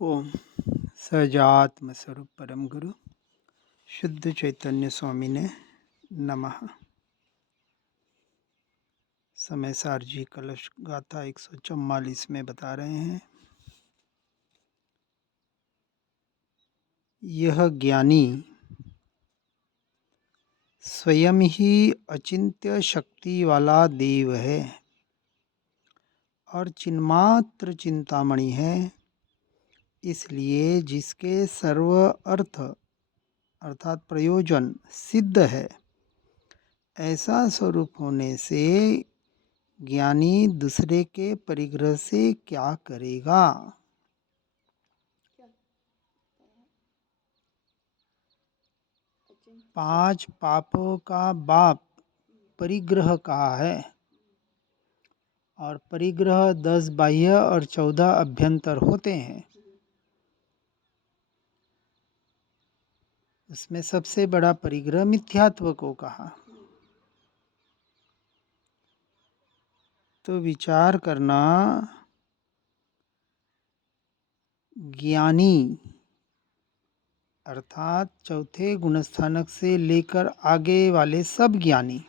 ओम सजात्म स्वरूप परम गुरु शुद्ध चैतन्य स्वामी ने नमः। समय सार जी कलश गाथा 144 में बता रहे हैं, यह ज्ञानी स्वयं ही अचिंत्य शक्ति वाला देव है और चिन्मात्र चिंतामणि है। इसलिए जिसके सर्व अर्थ अर्थात प्रयोजन सिद्ध है, ऐसा स्वरूप होने से ज्ञानी दूसरे के परिग्रह से क्या करेगा। 5 पापों का बाप परिग्रह कहा है और परिग्रह 10 बाह्य और 14 अभ्यंतर होते हैं। उसमें सबसे बड़ा परिग्रह मिथ्यात्व को कहा। तो विचार करना, ज्ञानी अर्थात चौथे गुणस्थानक से लेकर आगे वाले सब ज्ञानी,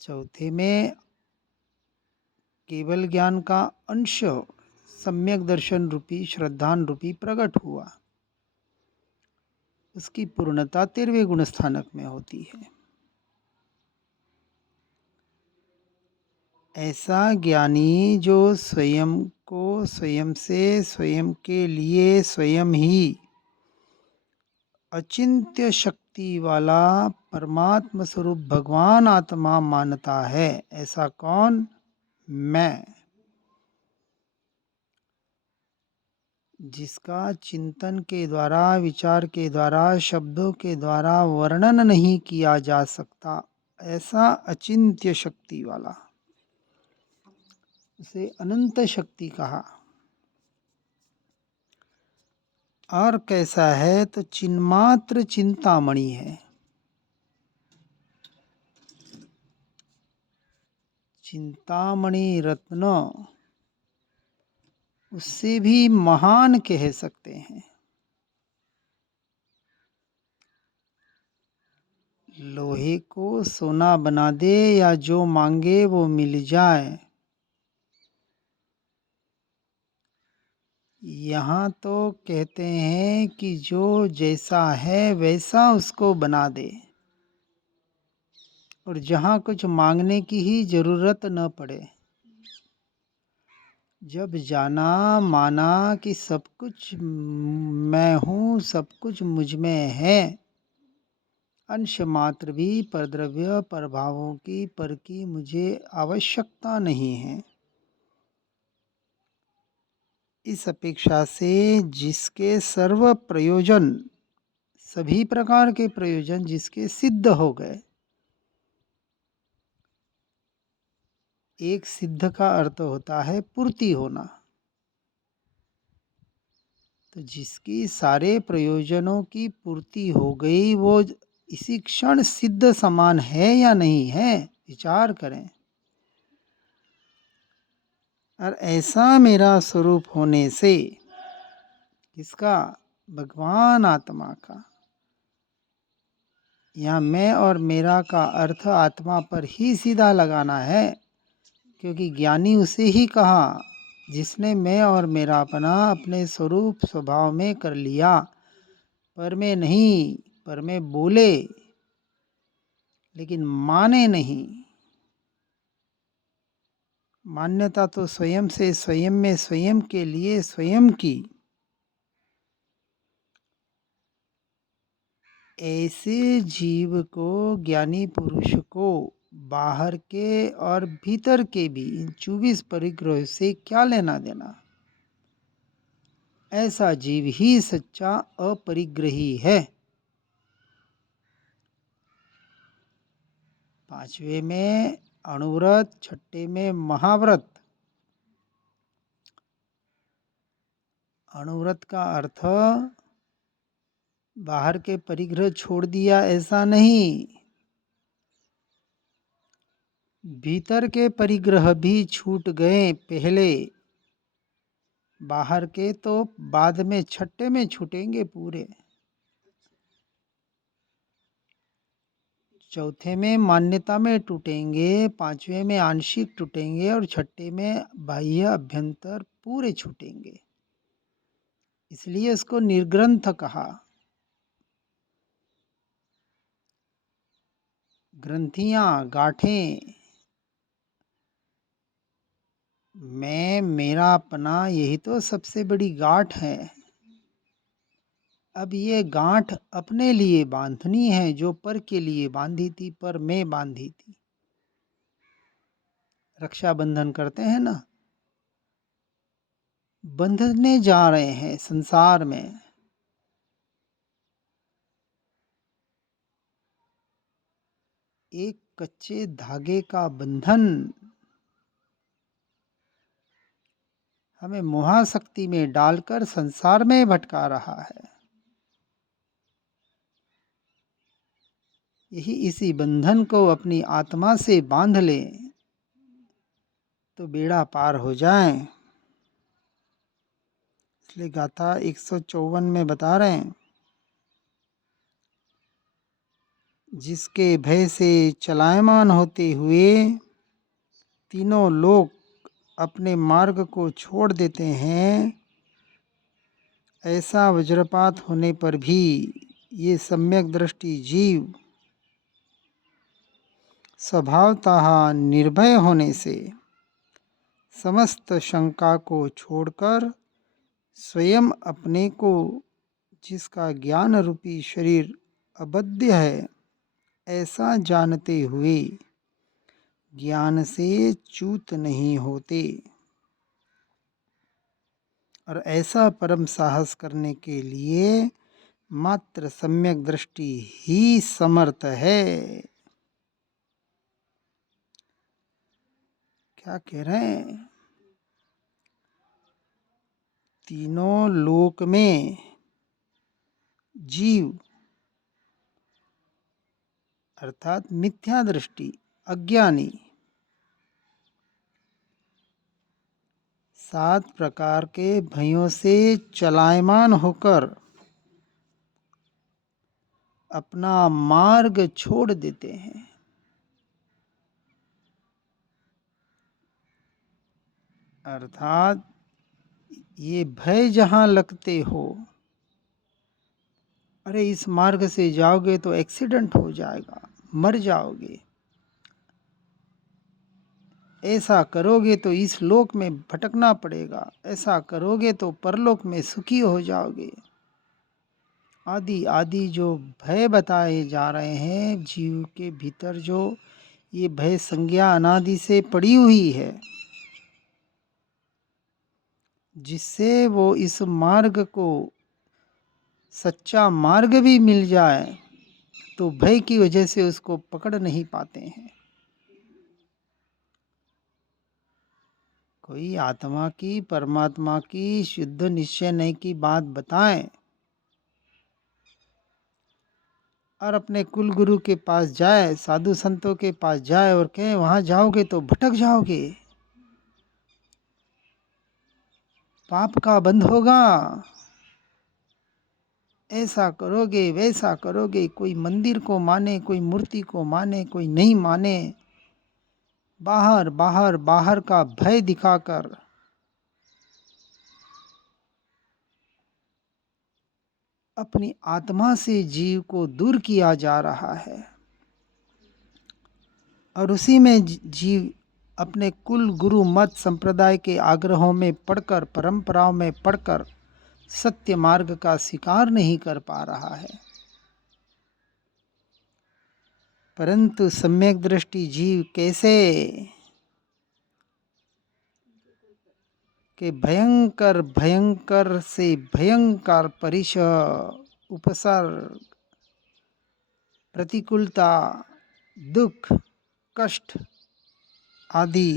चौथे में केवल ज्ञान का अंश सम्यक दर्शन रूपी श्रद्धान रूपी प्रकट हुआ, उसकी पूर्णता 13वें गुणस्थानक में होती है। ऐसा ज्ञानी जो स्वयं को स्वयं से स्वयं के लिए स्वयं ही अचिंत्य शक्ति वाला परमात्मा स्वरूप भगवान आत्मा मानता है, ऐसा कौन? मैं, जिसका चिंतन के द्वारा, विचार के द्वारा, शब्दों के द्वारा वर्णन नहीं किया जा सकता, ऐसा अचिंत्य शक्ति वाला, उसे अनंत शक्ति कहा। और कैसा है? तो चिन्मात्र चिंतामणि है। चिंतामणि रत्न, उससे भी महान कह सकते हैं। लोहे को सोना बना दे या जो मांगे वो मिल जाए, यहाँ तो कहते हैं कि जो जैसा है वैसा उसको बना दे और जहाँ कुछ मांगने की ही जरूरत न पड़े। जब जाना माना कि सब कुछ मैं हूँ, सब कुछ मुझ में है, अंश मात्र भी परद्रव्य प्रभावों की पर की मुझे आवश्यकता नहीं है, इस अपेक्षा से जिसके सर्व प्रयोजन, सभी प्रकार के प्रयोजन जिसके सिद्ध हो गए, एक सिद्ध का अर्थ होता है पूर्ति होना, तो जिसकी सारे प्रयोजनों की पूर्ति हो गई, वो इसी क्षण सिद्ध समान है या नहीं है, विचार करें। और ऐसा मेरा स्वरूप होने से, किसका? भगवान आत्मा का। यहाँ मैं और मेरा का अर्थ आत्मा पर ही सीधा लगाना है, क्योंकि ज्ञानी उसे ही कहा जिसने मैं और मेरापना अपने स्वरूप स्वभाव में कर लिया, पर में नहीं, पर में बोले लेकिन माने नहीं। मान्यता तो स्वयं से स्वयं में, स्वयं के लिए स्वयं की। ऐसे जीव को, ज्ञानी पुरुष को, बाहर के और भीतर के भी इन 24 परिग्रह से क्या लेना देना? ऐसा जीव ही सच्चा अपरिग्रही है। 5वें में अणुव्रत, 6ठे में महाव्रत। अणुव्रत का अर्थ बाहर के परिग्रह छोड़ दिया ऐसा नहीं, भीतर के परिग्रह भी छूट गए पहले, बाहर के तो बाद में छट्टे में छूटेंगे पूरे, चौथे में मान्यता में टूटेंगे, पांचवें में आंशिक टूटेंगे और छठे में बाह्य अभ्यंतर पूरे छूटेंगे। इसलिए उसको निर्ग्रंथ कहा। ग्रंथियां, गांठें, मैं, मेरा, अपना, यही तो सबसे बड़ी गांठ है। अब ये गांठ अपने लिए बांधनी है, जो पर के लिए बांधी थी, पर मैं बांधी थी। रक्षाबंधन करते हैं ना, बंधने जा रहे हैं संसार में। एक कच्चे धागे का बंधन हमें मोहाशक्ति में डालकर संसार में भटका रहा है। यही इसी बंधन को अपनी आत्मा से बांध ले तो बेड़ा पार हो जाए। इसलिए गाथा 154 में बता रहे हैं, जिसके भय से चलायमान होते हुए तीनों लोग अपने मार्ग को छोड़ देते हैं, ऐसा वज्रपात होने पर भी ये सम्यक दृष्टि जीव स्वभावतः निर्भय होने से समस्त शंका को छोड़कर स्वयं अपने को, जिसका ज्ञान रूपी शरीर अबद्ध है, ऐसा जानते हुए ज्ञान से च्युत नहीं होते। और ऐसा परम साहस करने के लिए मात्र सम्यक दृष्टि ही समर्थ है। क्या कह रहे हैं? तीनों लोक में जीव अर्थात मिथ्या दृष्टि, अज्ञानी, 7 प्रकार के भयों से चलायमान होकर अपना मार्ग छोड़ देते हैं। अर्थात ये भय जहां लगते हो, अरे इस मार्ग से जाओगे तो एक्सीडेंट हो जाएगा, मर जाओगे, ऐसा करोगे तो इस लोक में भटकना पड़ेगा, ऐसा करोगे तो परलोक में सुखी हो जाओगे, आदि आदि जो भय बताए जा रहे हैं जीव के भीतर, जो ये भय संज्ञा अनादि से पड़ी हुई है, जिससे वो इस मार्ग को, सच्चा मार्ग भी मिल जाए तो भय की वजह से उसको पकड़ नहीं पाते हैं। कोई आत्मा की, परमात्मा की शुद्ध निश्चय नहीं की बात बताएं और अपने कुल गुरु के पास जाए, साधु संतों के पास जाए और कहें वहां जाओगे तो भटक जाओगे, पाप का बंध होगा, ऐसा करोगे वैसा करोगे, कोई मंदिर को माने, कोई मूर्ति को माने, कोई नहीं माने, बाहर बाहर बाहर का भय दिखाकर अपनी आत्मा से जीव को दूर किया जा रहा है। और उसी में जीव अपने कुल गुरु मत संप्रदाय के आग्रहों में पढ़कर, परंपराओं में पढ़कर सत्य मार्ग का स्वीकार नहीं कर पा रहा है। परंतु सम्यक दृष्टि जीव कैसे कि भयंकर भयंकर से भयंकर परिचय, उपसर्ग, प्रतिकूलता, दुख, कष्ट आदि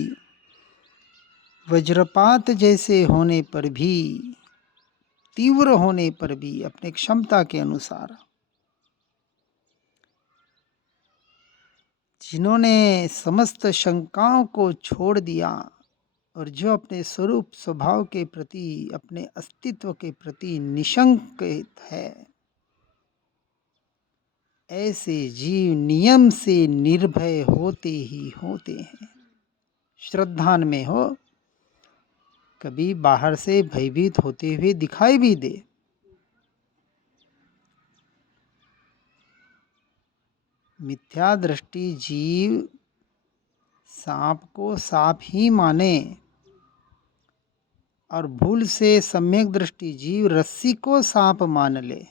वज्रपात जैसे होने पर भी, तीव्र होने पर भी अपने क्षमता के अनुसार, जिन्होंने समस्त शंकाओं को छोड़ दिया, और जो अपने स्वरूप स्वभाव के प्रति, अपने अस्तित्व के प्रति निशंकित है, ऐसे जीव नियम से निर्भय होते ही होते हैं। श्रद्धान में हो, कभी बाहर से भयभीत होते हुए दिखाई भी दे, मिथ्या दृष्टि जीव सांप को सांप ही माने और भूल से सम्यक दृष्टि जीव रस्सी को सांप मान ले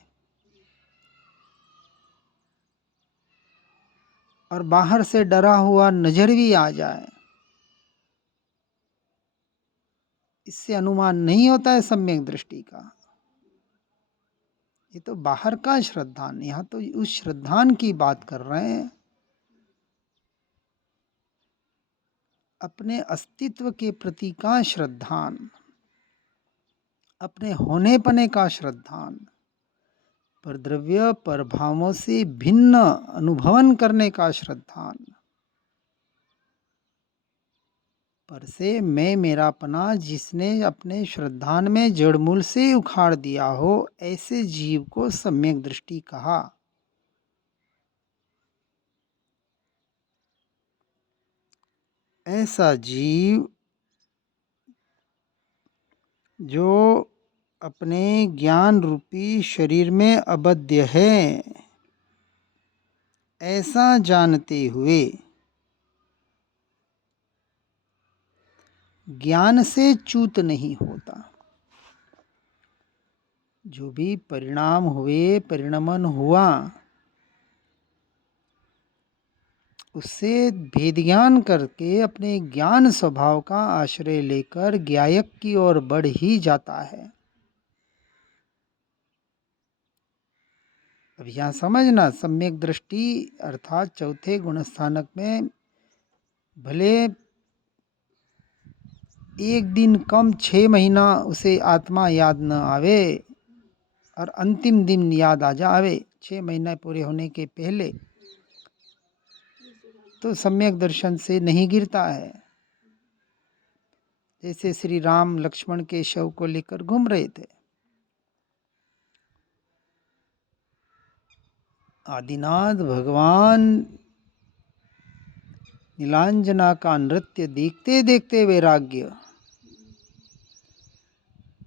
और बाहर से डरा हुआ नजर भी आ जाए, इससे अनुमान नहीं होता है सम्यक दृष्टि का। ये तो बाहर का श्रद्धान, यहाँ तो उस श्रद्धान की बात कर रहे हैं, अपने अस्तित्व के प्रति का श्रद्धान, अपने होने पने का श्रद्धान, पर द्रव्य पर भावों से भिन्न अनुभवन करने का श्रद्धान, पर से मैं मेरापना जिसने अपने श्रद्धान में जड़मूल से उखाड़ दिया हो, ऐसे जीव को सम्यक दृष्टि कहा। ऐसा जीव जो अपने ज्ञान रूपी शरीर में अबद्ध है, ऐसा जानते हुए ज्ञान से च्युत नहीं होता। जो भी परिणाम हुए, परिणमन हुआ, उससे भेद ज्ञान करके अपने ज्ञान स्वभाव का आश्रय लेकर ज्ञायक की ओर बढ़ ही जाता है। अब यहाँ समझना, सम्यक दृष्टि अर्थात चौथे गुणस्थानक में भले एक दिन कम 6 महीना उसे आत्मा याद न आवे और अंतिम दिन याद आ जावे, 6 महीना पूरे होने के पहले, तो सम्यक दर्शन से नहीं गिरता है। जैसे श्री राम लक्ष्मण के शव को लेकर घूम रहे थे, आदिनाथ भगवान नीलांजना का नृत्य देखते देखते वैराग्य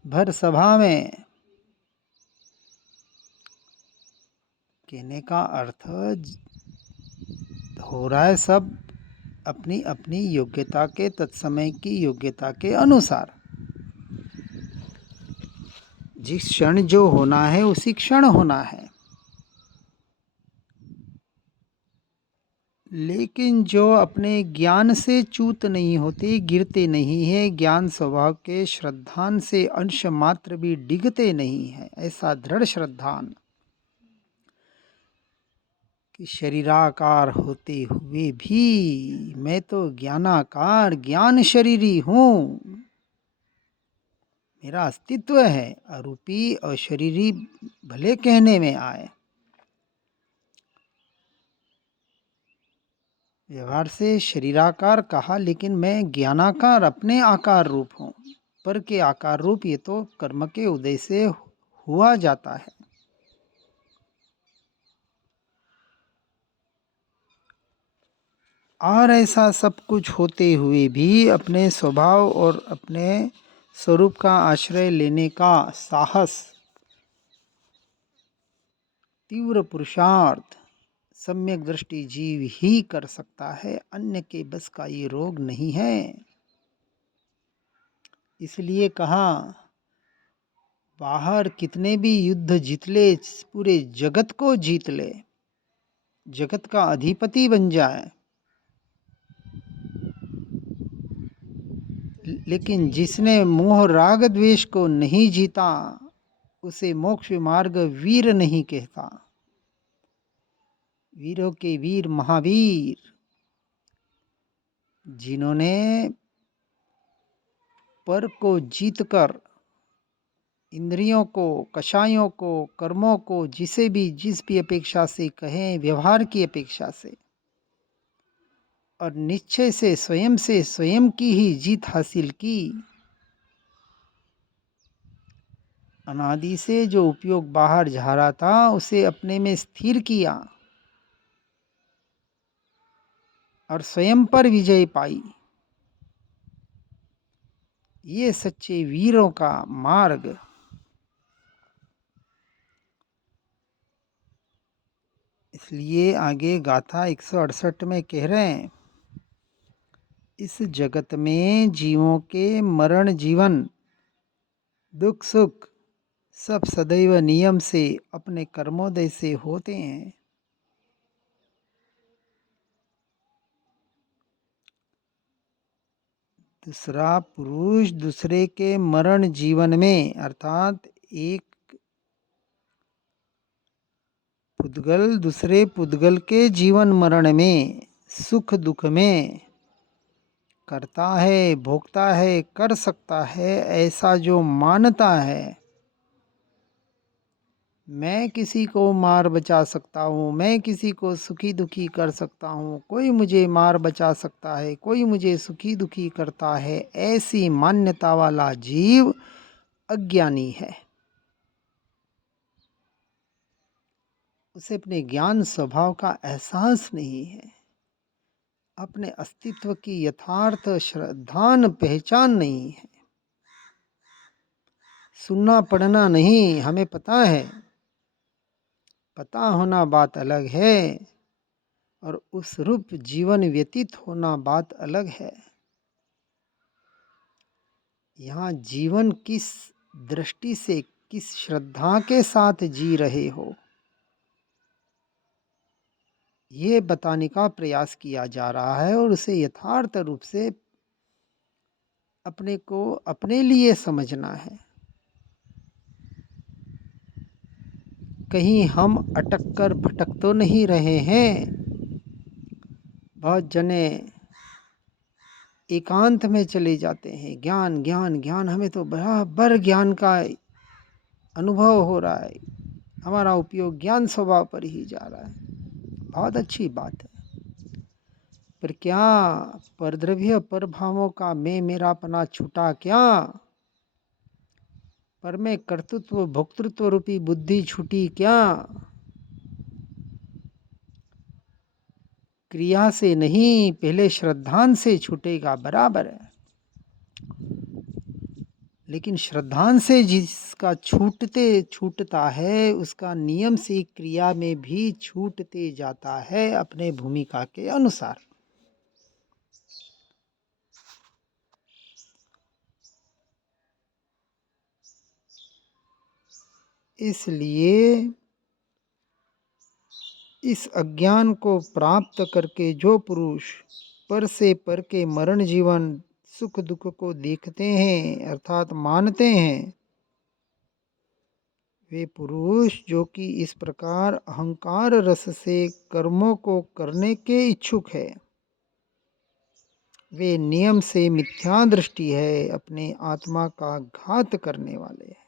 भर सभा में, कहने का अर्थ हो रहा है सब अपनी अपनी योग्यता के, तत्समय की योग्यता के अनुसार। जिस क्षण जो होना है उसी क्षण होना है, लेकिन जो अपने ज्ञान से च्युत नहीं होते, गिरते नहीं है, ज्ञान स्वभाव के श्रद्धान से अंश मात्र भी डिगते नहीं है, ऐसा दृढ़ श्रद्धान कि शरीराकार होते हुए भी मैं तो ज्ञानाकार ज्ञान शरीरी हूँ, मेरा अस्तित्व है, अरूपी और शरीरी भले कहने में आए, व्यवहार से शरीराकार कहा, लेकिन मैं ज्ञानाकार अपने आकार रूप हूँ। पर के आकार रूप ये तो कर्म के उदय से हुआ जाता है। और ऐसा सब कुछ होते हुए भी अपने स्वभाव और अपने स्वरूप का आश्रय लेने का साहस, तीव्र पुरुषार्थ सम्यक दृष्टि जीव ही कर सकता है, अन्य के बस का ये रोग नहीं है। इसलिए कहा, बाहर कितने भी युद्ध जीत ले, पूरे जगत को जीत ले, जगत का अधिपति बन जाए, लेकिन जिसने मोह राग द्वेष को नहीं जीता, उसे मोक्ष मार्ग वीर नहीं कहता। वीरों के वीर महावीर, जिन्होंने पर को जीतकर इंद्रियों को, कषायों को, कर्मों को, जिस भी अपेक्षा से कहें, व्यवहार की अपेक्षा से और निश्चय से स्वयं की ही जीत हासिल की। अनादि से जो उपयोग बाहर जा रहा था उसे अपने में स्थिर किया और स्वयं पर विजय पाई। ये सच्चे वीरों का मार्ग। इसलिए आगे गाथा 168 में कह रहे हैं, इस जगत में जीवों के मरण जीवन दुख सुख सब सदैव नियम से अपने कर्मोदय से होते हैं। दूसरा पुरुष दूसरे के मरण जीवन में, अर्थात एक पुद्गल दूसरे पुद्गल के जीवन मरण में, सुख दुख में करता है, भोगता है, कर सकता है, ऐसा जो मानता है, मैं किसी को मार बचा सकता हूँ, मैं किसी को सुखी दुखी कर सकता हूँ, कोई मुझे मार बचा सकता है, कोई मुझे सुखी दुखी करता है, ऐसी मान्यता वाला जीव अज्ञानी है। उसे अपने ज्ञान स्वभाव का एहसास नहीं है, अपने अस्तित्व की यथार्थ श्रद्धान पहचान नहीं है। सुनना पढ़ना नहीं, हमें पता है, पता होना बात अलग है और उस रूप जीवन व्यतीत होना बात अलग है। यहाँ जीवन किस दृष्टि से, किस श्रद्धा के साथ जी रहे हो, ये बताने का प्रयास किया जा रहा है और उसे यथार्थ रूप से अपने को अपने लिए समझना है। कहीं हम अटक कर भटक तो नहीं रहे हैं। बहुत जने एकांत में चले जाते हैं, ज्ञान ज्ञान ज्ञान, हमें तो बराबर ज्ञान का अनुभव हो रहा है, हमारा उपयोग ज्ञान स्वभाव पर ही जा रहा है। बहुत अच्छी बात है, पर क्या परद्रव्य पर भावों का मैं मेरापना छूटा क्या? पर में कर्तृत्व भोक्तृत्व रूपी बुद्धि छूटी क्या? क्रिया से नहीं, पहले श्रद्धान से छूटेगा, बराबर है। लेकिन श्रद्धान से जिसका छूटता है, उसका नियम से क्रिया में भी छूटते जाता है अपने भूमिका के अनुसार। इसलिए इस अज्ञान को प्राप्त करके जो पुरुष पर से पर के मरण जीवन सुख दुख को देखते हैं, अर्थात मानते हैं, वे पुरुष जो कि इस प्रकार अहंकार रस से कर्मों को करने के इच्छुक है, वे नियम से मिथ्या दृष्टि है, अपने आत्मा का घात करने वाले हैं।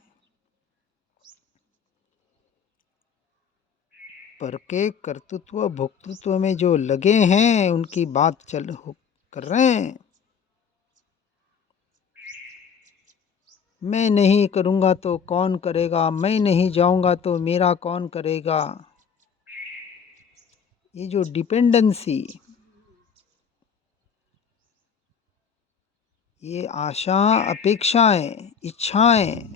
पर के कर्तृत्व भोक्तृत्व में जो लगे हैं, उनकी बात कर रहे हैं। मैं नहीं करूँगा तो कौन करेगा, मैं नहीं जाऊँगा तो मेरा कौन करेगा, ये जो डिपेंडेंसी, ये आशा अपेक्षाएं इच्छाएं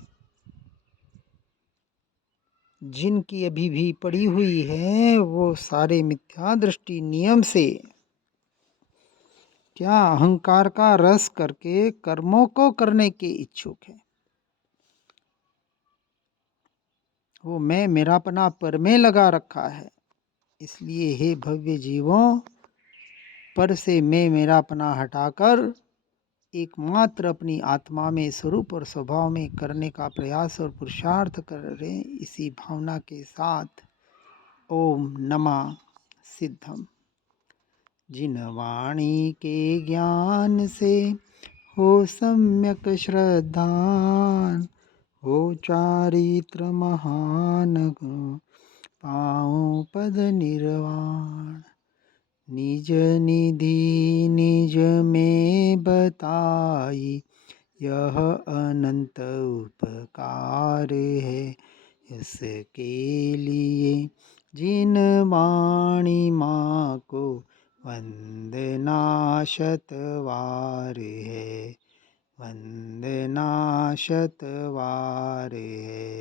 जिनकी अभी भी पड़ी हुई है, वो सारे मिथ्या दृष्टि नियम से क्या अहंकार का रस करके कर्मों को करने के इच्छुक है। वो मैं मेरापना पर में लगा रखा है। इसलिए हे भव्य जीवों, पर से मैं मेरापना हटाकर एकमात्र अपनी आत्मा में स्वरूप और स्वभाव में करने का प्रयास और पुरुषार्थ करें। इसी भावना के साथ ओम नमः सिद्धम। जिन वाणी के ज्ञान से हो सम्यक श्रद्धान, हो चारित्र महान, पाओ पद निर्वाण। निज निधि निज में बताई, यह अनंत उपकार है। इसके लिए जिन वाणी माँ को वंदना शतवार है, वंदना शतवार है।